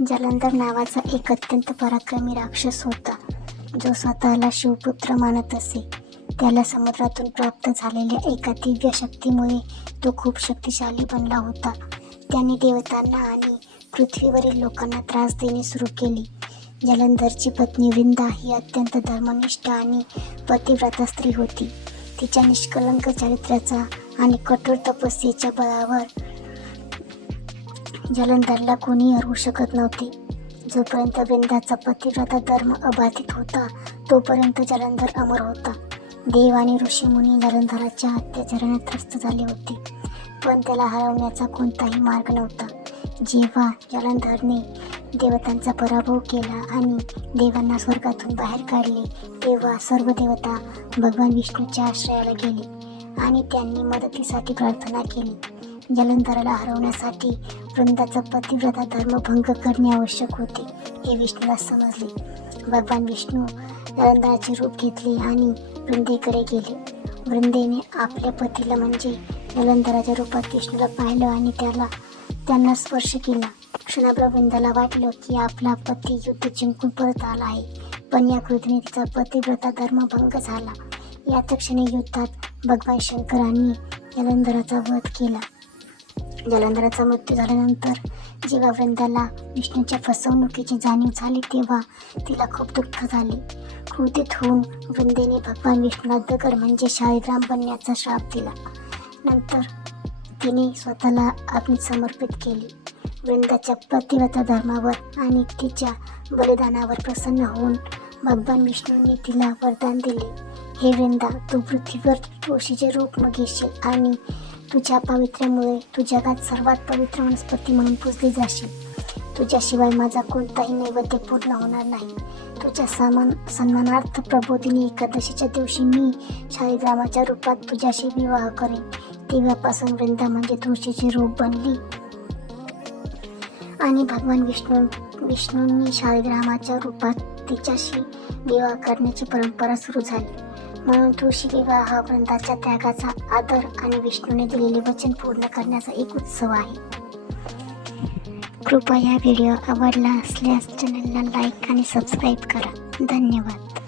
जलंधर नावाचा एक अत्यंत पराक्रमी राक्षस होता. जो स्वतःला शिवपुत्र मानत असे. त्याला समुद्रातून प्राप्त झालेल्या एका दिव्य शक्तीमुळे तो खूप शक्तिशाली बनला होता. त्याने देवतांना आणि पृथ्वीवरील लोकांना त्रास देणे सुरू केले. जलंधरची पत्नी वृंदा ही अत्यंत धर्मनिष्ठ आणि पतिव्रता स्त्री होती. तिच्या निष्कलंक चारित्र्याचा आणि कठोर तपस्येच्या बळावर जलंधरला कोणी हरवू शकत नव्हते. जोपर्यंत वृंदाचा पतिव्रता धर्म अबाधित होता तोपर्यंत जलंधर अमर होता. देव आणि ऋषीमुनी जलंधराच्या अत्याचाराने त्रस्त झाले होते. पण त्याला हरवण्याचा कोणताही मार्ग नव्हता. जेव्हा जलंधरने देवतांचा पराभव केला आणि देवांना स्वर्गातून बाहेर काढले तेव्हा सर्व देवता भगवान विष्णूच्या आश्रयाला गेले आणि त्यांनी मदतीसाठी प्रार्थना केली. जलंधराला हरवण्यासाठी वृंदाचा पतिव्रता धर्मभंग करणे आवश्यक होते हे विष्णूला समजले. भगवान विष्णू जलंधराचे रूप घेतले आणि वृंदेकडे गेले. वृंदेने आपल्या पतीला म्हणजे नलंदराच्या रूपात विष्णूला पाहिलं आणि त्याला त्यांना स्पर्श केला. क्षणाभर वृंदाला वाटलं की आपला पती युद्ध जिंकून परत आला आहे पण या कृतीने तिचा पतिव्रता धर्मभंग झाला. याच क्षणी युद्धात भगवान शंकरांनी नलंदराचा वध केला. जलंधराचा मृत्यू झाल्यानंतर जेव्हा वृंदाला विष्णूच्या फसवणुकीची जाणीव झाली तेव्हा तिला खूप दुःख झाले. क्रोधित होऊन वृंदेने भगवान विष्णूला दगड म्हणजे शाळीग्राम बनण्याचा श्राप दिला. नंतर तिने स्वतःला अग्नी समर्पित केली. वृंदाच्या प्रतिव्रता धर्मावर आणि तिच्या बलिदानावर प्रसन्न होऊन भगवान विष्णूंनी तिला वरदान दिले. हे वृंदा तू पृथ्वीवर तुळशीचे रूप मग घेशील आणि तुझ्या पावित्र्यामुळे तू जगात सर्वात पवित्र वनस्पती म्हणून पूजली जाशील. तुझ्याशिवाय माझा कोणताही नैवेद्य पूर्ण होणार नाही. तुझ्या सामान सन्मानार्थ प्रबोधिनी एकादशीच्या दिवशी मी शालिग्रामाच्या रूपात तुझ्याशी विवाह करेन. तेव्हापासून वृंदा म्हणजे तुळशीची रूप बनली. आणि भगवान विष्णू विष्णूंनी शाळीग्रामाच्या रूपात तिच्याशी विवाह करण्याची परंपरा सुरू झाली. म्हणून तुळशी विवाह हा वृंदाच्या त्यागाचा आदर आणि विष्णूने दिलेले वचन पूर्ण करण्याचा एक उत्सव आहे. कृपया व्हिडिओ आवडला असल्यास चॅनलला लाईक आणि सबस्क्राईब करा. धन्यवाद.